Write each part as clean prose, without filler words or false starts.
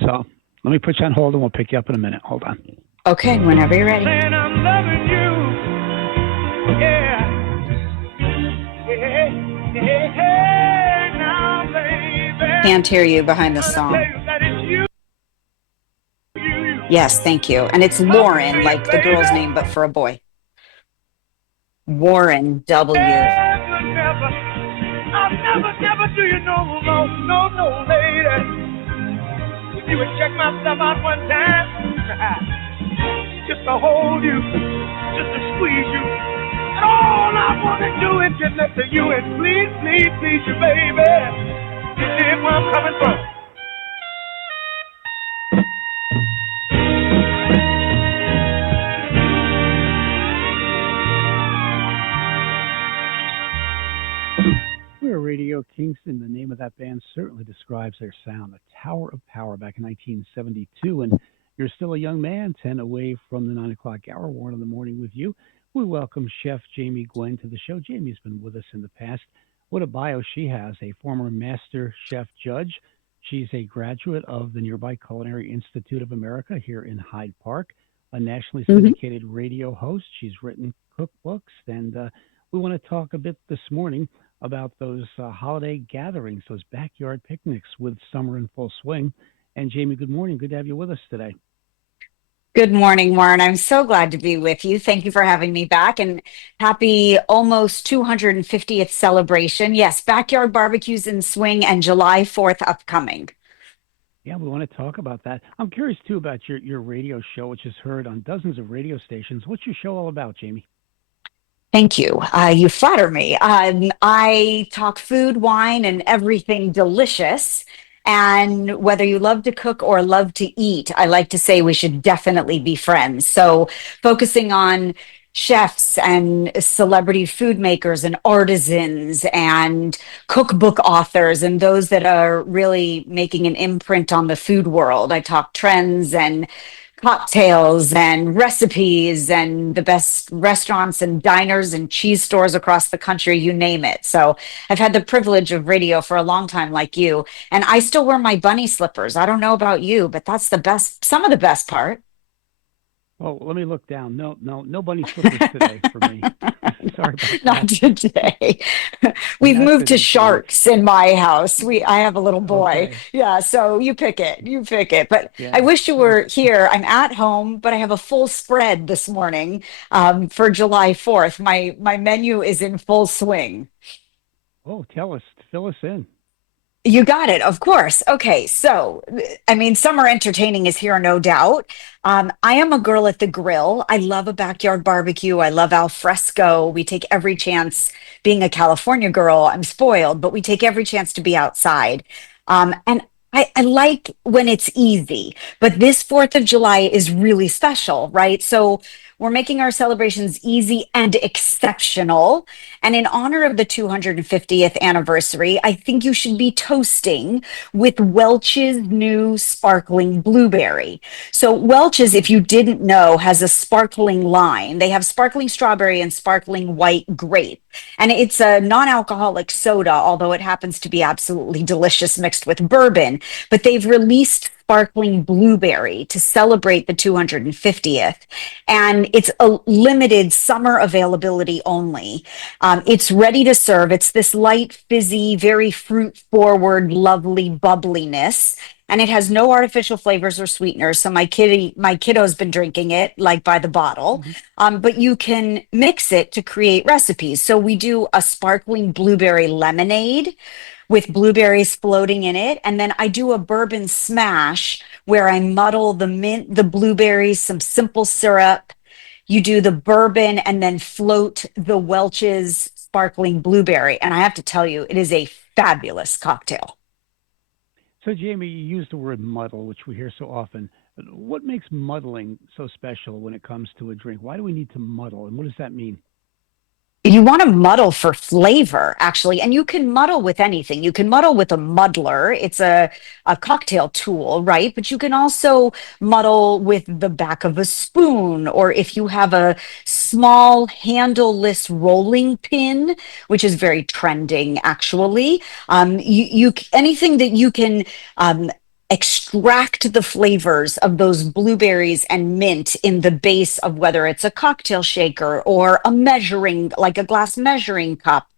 So let me put you on hold and we'll pick you up in a minute. Hold on. Okay, whenever you're ready. Saying I'm loving you. Yeah. Hey, hey, hey, now, baby. Can't hear you behind the I'm gonna tell song. you that it's you. Yes, thank you. And it's Talking to Lauren, you, like the girl's baby. name, but for a boy. Warren W. Never, never, I'll never do you no, lady. If you would check myself out one time, just to hold you, just to squeeze you. And all I want to do is get next to you and please you, baby. You dig where I'm coming from? We're Radio Kingston. The name of that band certainly describes their sound. The Tower of Power back in 1972. And you're still a young man, 10 away from the 9 o'clock hour. One in the morning with you. We welcome Chef Jamie Gwen to the show. Jamie's been with us in the past. What a bio she has. A former master chef judge. She's a graduate of the nearby Culinary Institute of America here in Hyde Park. A nationally syndicated radio host. She's written cookbooks. And we want to talk a bit this morning about those holiday gatherings, those backyard picnics with summer in full swing. And Jamie, good morning. Good to have you with us today. Good morning, Warren. I'm so glad to be with you. Thank you for having me back and happy almost 250th celebration. Yes, backyard barbecues in swing and July 4th upcoming. Yeah, we want to talk about that. I'm curious, too, about your radio show, which is heard on dozens of radio stations. What's your show all about, Jamie? Thank you. You flatter me. I talk food, wine, and everything delicious. And whether you love to cook or love to eat, I like to say we should definitely be friends. So, focusing on chefs and celebrity food makers and artisans and cookbook authors and those that are really making an imprint on the food world. I talk trends and cocktails and recipes and the best restaurants and diners and cheese stores across the country, you name it. So I've had the privilege of radio for a long time, like you, and I still wear my bunny slippers. I don't know about you, but that's the best, some of the best part. Oh, let me look down. No bunny slippers today for me. Sorry about Not that. today. We've Not moved to today, Jamie. sharks in my house. I have a little boy. Okay. Yeah, so you pick it. You pick it. But I Yeah. wish you were here. I'm at home, but I have a full spread this morning for July 4th. My menu is in full swing. Oh, tell us. Fill us in. You got it, of course. Okay, so I mean, summer entertaining is here, no doubt. I am a girl at the grill. I love a backyard barbecue. I love al fresco. We take every chance. Being a California girl, I'm spoiled, but we take every chance to be outside. And I like when it's easy, but this 4th of July is really special, right? So we're making our celebrations easy and exceptional. And in honor of the 250th anniversary, I think you should be toasting with Welch's new sparkling blueberry. So, Welch's, if you didn't know, has a sparkling line. They have sparkling strawberry and sparkling white grape. And it's a non alcoholic soda, although it happens to be absolutely delicious mixed with bourbon. But they've released sparkling blueberry to celebrate the 250th. And it's a limited summer availability only. It's ready to serve. It's this light, fizzy, very fruit forward, lovely bubbliness. And it has no artificial flavors or sweeteners. So my kiddo's been drinking it like by the bottle. Mm-hmm. But you can mix it to create recipes. So we do a sparkling blueberry lemonade with blueberries floating in it. And then I do a bourbon smash where I muddle the mint, the blueberries, some simple syrup. You do the bourbon and then float the Welch's sparkling blueberry. And I have to tell you, it is a fabulous cocktail. So, Jamie, you used the word muddle, which we hear so often. What makes muddling so special when it comes to a drink? Why do we need to muddle, and what does that mean? You want to muddle for flavor, actually, and you can muddle with anything. You can muddle with a muddler. It's a cocktail tool, right? But you can also muddle with the back of a spoon, or if you have a small handleless rolling pin, which is very trending, actually. Anything that you can extract the flavors of those blueberries and mint in the base of whether it's a cocktail shaker or a measuring, like a glass measuring cup,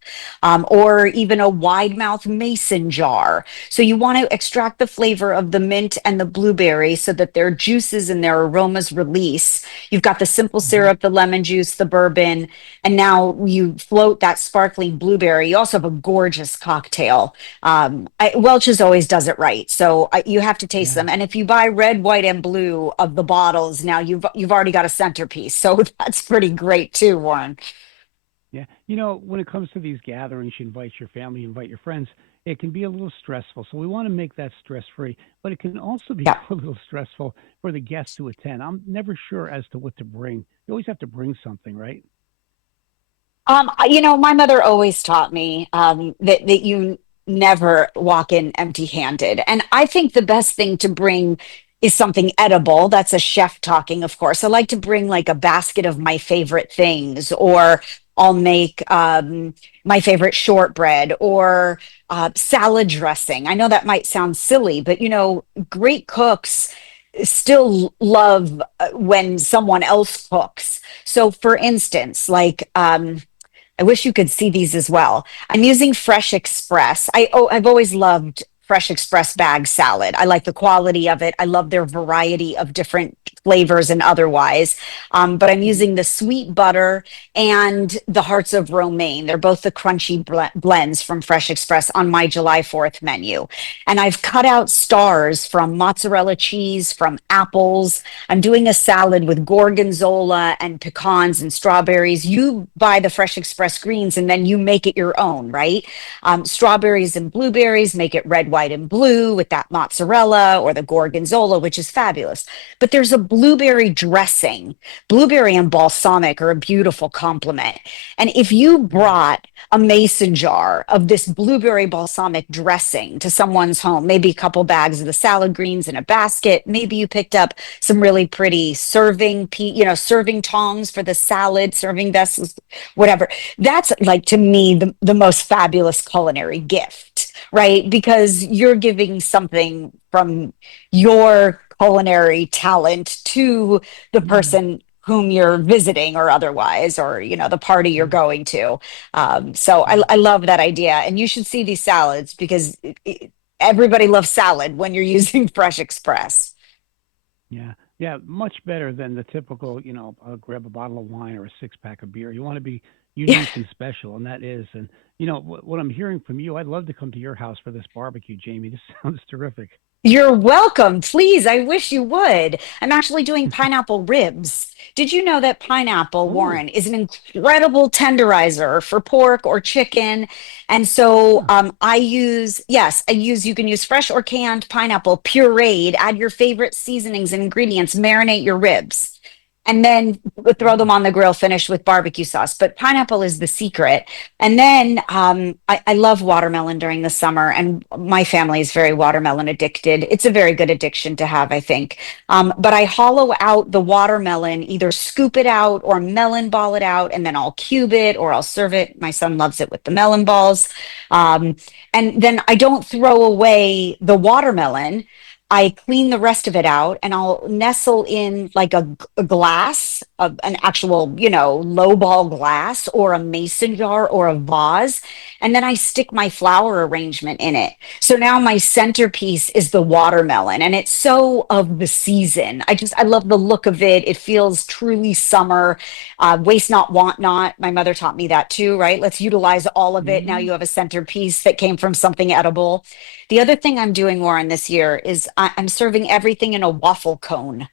or even a wide mouth mason jar. So you want to extract the flavor of the mint and the blueberry so that their juices and their aromas release. You've got the simple Hmm. syrup, the lemon juice, the bourbon, and now you float that sparkling blueberry. You also have a gorgeous cocktail. Welch's always does it right, so you have to taste Yeah. them. And if you buy red, white, and blue of the bottles, now you've already got a centerpiece. So that's pretty great too, Warren. Yeah. You know, when it comes to these gatherings, you invite your family, you invite your friends, it can be a little stressful. So we want to make that stress free, but it can also be Yeah. a little stressful for the guests to attend. I'm never sure as to what to bring. You always have to bring something, right? My mother always taught me that you never walk in empty-handed. And I think the best thing to bring is something edible. That's a chef talking, of course. I like to bring like a basket of my favorite things, or I'll make my favorite shortbread or salad dressing. I know that might sound silly, but great cooks still love when someone else cooks. So, for instance, like I wish you could see these as well. I'm using Fresh Express. I've always loved Fresh Express bag salad. I like the quality of it. I love their variety of different flavors and otherwise. But I'm Hmm. using the sweet butter and the hearts of romaine. They're both the crunchy blends from Fresh Express on my July 4th menu. And I've cut out stars from mozzarella cheese, from apples. I'm doing a salad with gorgonzola and pecans and strawberries. You buy the Fresh Express greens and then you make it your own, right? Strawberries and blueberries, make it red, white, and blue with that mozzarella or the gorgonzola, which is fabulous. But there's a blueberry dressing. Blueberry and balsamic are a beautiful complement. And if you Yeah. brought a mason jar of this blueberry balsamic dressing to someone's home, maybe a couple bags of the salad greens in a basket, maybe you picked up some really pretty serving tongs for the salad, serving vessels, whatever. That's like to me the most fabulous culinary gift, right? Because you're giving something from your culinary talent to the Yeah. person whom you're visiting or otherwise, or the party you're Yeah. going to. So I, Yeah. I love that idea, and you should see these salads because everybody loves salad when you're using Fresh Express. Yeah. Yeah. Much better than the typical, grab a bottle of wine or a six pack of beer. You want to be unique and special, and that is. And, what I'm hearing from you, I'd love to come to your house for this barbecue, Jamie. This sounds terrific. You're welcome. Please, I wish you would. I'm actually doing pineapple ribs. Did you know that pineapple, Oh, Warren, is an incredible tenderizer for pork or chicken? And so huh. you can use fresh or canned pineapple pureed, add your favorite seasonings and ingredients, marinate your ribs, and then throw them Wow. on the grill, finish with barbecue sauce. But pineapple is the secret. And then I love watermelon during the summer, and my family is very watermelon addicted. It's a very good addiction to have, I think. But I hollow out the watermelon, either scoop it out or melon ball it out, and then I'll cube it or I'll serve it. My son loves it with the melon balls. Um, and then I don't throw away the watermelon. I clean the rest of it out and I'll nestle in like a glass, an actual, low ball glass or a mason jar or a vase. And then I stick my flower arrangement in it. So now my centerpiece is the watermelon and it's so of the season. I love the look of it. It feels truly summer. Waste not, want not. My mother taught me that too, right? Let's utilize all of it. Now Hmm. you have a centerpiece that came from something edible. The other thing I'm doing, Warren, this year is I'm serving everything in a waffle cone.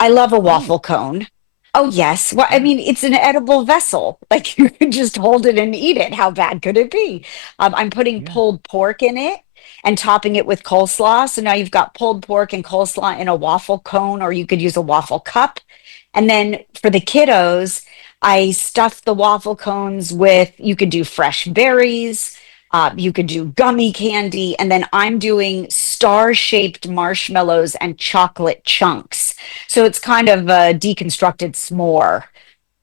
I love a Oh, waffle cone. Oh, yes. Well, I yeah. mean, it's an edible vessel. Like you could just hold it and eat it. How bad could it be? I'm putting Yeah. pulled pork in it and topping it with coleslaw. So now you've got pulled pork and coleslaw in a waffle cone, or you could use a waffle cup. And then for the kiddos, I stuffed the waffle cones with, you could do fresh berries, you could do gummy candy, and then I'm doing star-shaped marshmallows and chocolate chunks. So it's kind of a deconstructed s'more.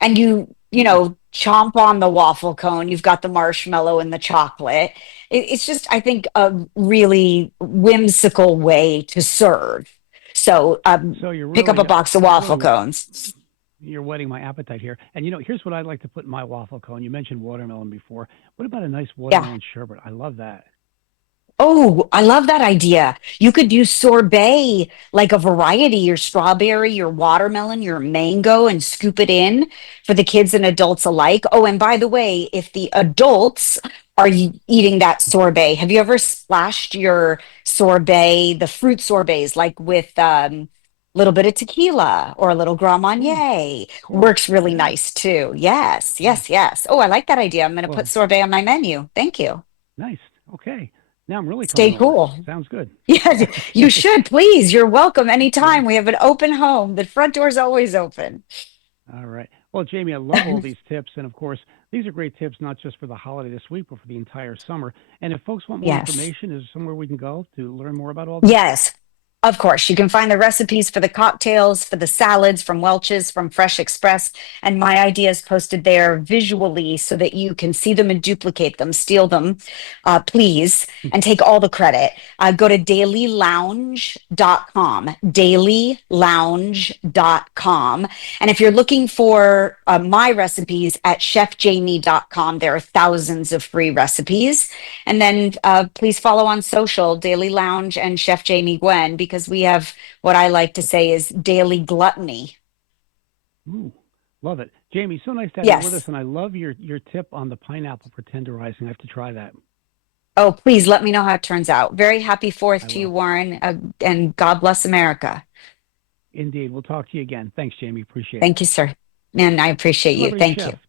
And you chomp on the waffle cone. You've got the marshmallow and the chocolate. It's just, I think, a really whimsical way to serve. So So you're pick up a really, box of you're waffle really, cones. you're whetting my appetite here. And here's what I'd like to put in my waffle cone. You mentioned watermelon before. What about a nice Yeah. watermelon sherbet? I love that. Oh, I love that idea. You could use sorbet, like a variety, your strawberry, your watermelon, your mango, and scoop it in for the kids and adults alike. Oh, and by the way, if the adults are eating that sorbet, have you ever splashed your sorbet, the fruit sorbets, like with little bit of tequila or a little Grand Oh, Marnier? of course. Works really Yeah. nice too. Yes, Nice. yes, yes. Oh, I like that idea. I'm going to put Well, sorbet on my menu. Thank you. nice. Okay. Now I'm really Stay coming over. cool. Sounds good. Yes, you should. Please, you're welcome Yeah. anytime. We have an open home. The front door's always open. All right. Well, Jamie, I love all these tips. And of course, these are great tips, not just for the holiday this week, but for the entire summer. And if folks want more Yes. information, is there somewhere we can go to learn more about all this? Yes, of course. You can find the recipes for the cocktails, for the salads from Welch's, from Fresh Express, and my ideas posted there visually so that you can see them and duplicate them, steal them, please, and take all the credit. Go to dailylounge.com, dailylounge.com. And if you're looking for my recipes at chefjamie.com, there are thousands of free recipes. And then please follow on social, Daily Lounge and Chef Jamie Gwen, because we have what I like to say is daily gluttony. Ooh, love it. Jamie, so nice to have you with us. Yes. And I love your tip on the pineapple for tenderizing. I have to try that. Oh, please let me know how it turns out. Very happy 4th I to you, will. Warren, and God bless America. Indeed. We'll talk to you again. Thanks, Jamie. Appreciate it. Thank you, sir. And I appreciate you. Celebrity Thank Chef you.